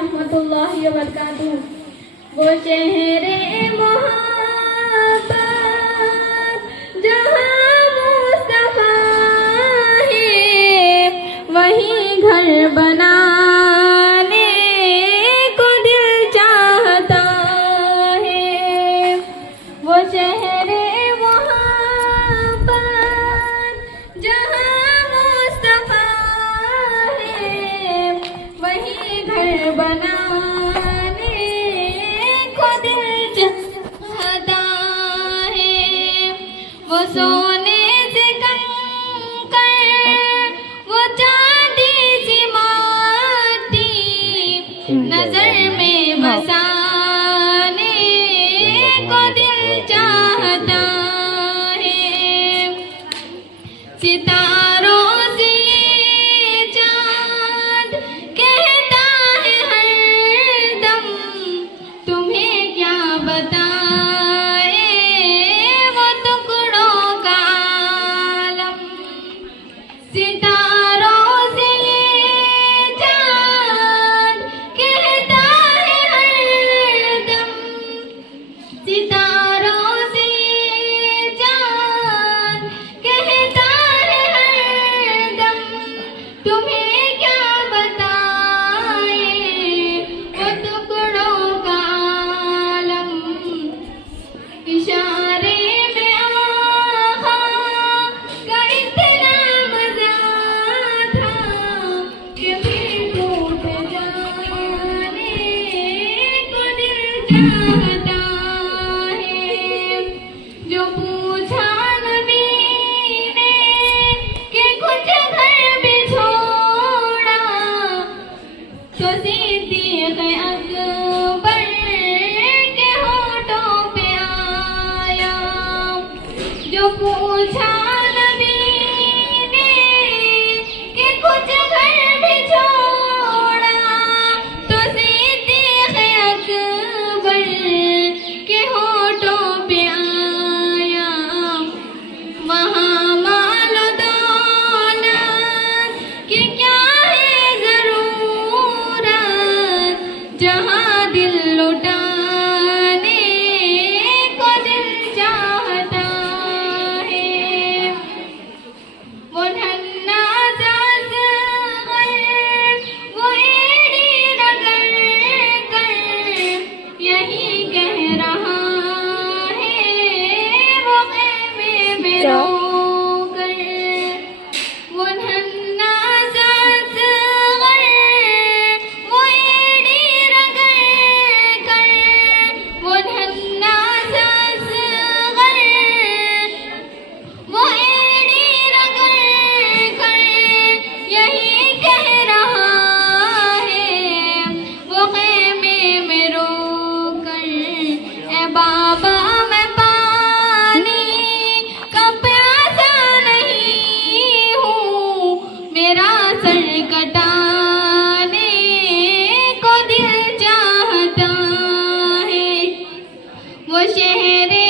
रहमतुल्लाहि व बरकातुहू। वो शहरे मोहब्बत जहाँ मुस्तफा है, वहीं घर बनाने को दिल चाहता है। वो शहरे मोहब्बत जहाँ मुस्तफा है, वहीं घर बनाने को दिल चाहता है। वो सोने से कंकर, वो चांदी सी मोती नजर में बसाने को दिल चाहता है। सितारों से चांद कहता है हरदम, तुम्हें क्या बताए वो टुकड़ों का आलम। सितारों से चांद कहता है हरदम, सितारों से चांद कहता है हरदम, तुम्हें क्या बताए वो टुकड़ों का आलम। इशारे में आका का इतना मजा था कि फिर टूट जाने को दिल चाहता है। जो पूछा नबी ने कि कुछ घर भी छोड़ा, तो सिद्दीक़ अकबर के होठों पे आया। जो पूछा नबी ने कि कुछ घर भी छोड़ा, तो सिद्दीक़ अकबर के होठों पे आया। वहाँ माल दौलत की क्या है ज़रूरत, जहाँ दिल लुटाने को दिल चाहता है। वो नन्हा सा असग़र, वो एड़ी रगड़ कर यही कह रहा है वो ख़ैमे में रोकर। वो नन्हा सा असग़र, वो एड़ी रगड़ कर, वो नन्हा सा असग़र, वो एड़ी रगड़ कर यही कह रहा है वो ख़ैमे में रोकर। ए बाबा मैं पानी का प्यासा नहीं हूँ, मेरा सर कटाने को दिल चाहता है। वो शहरे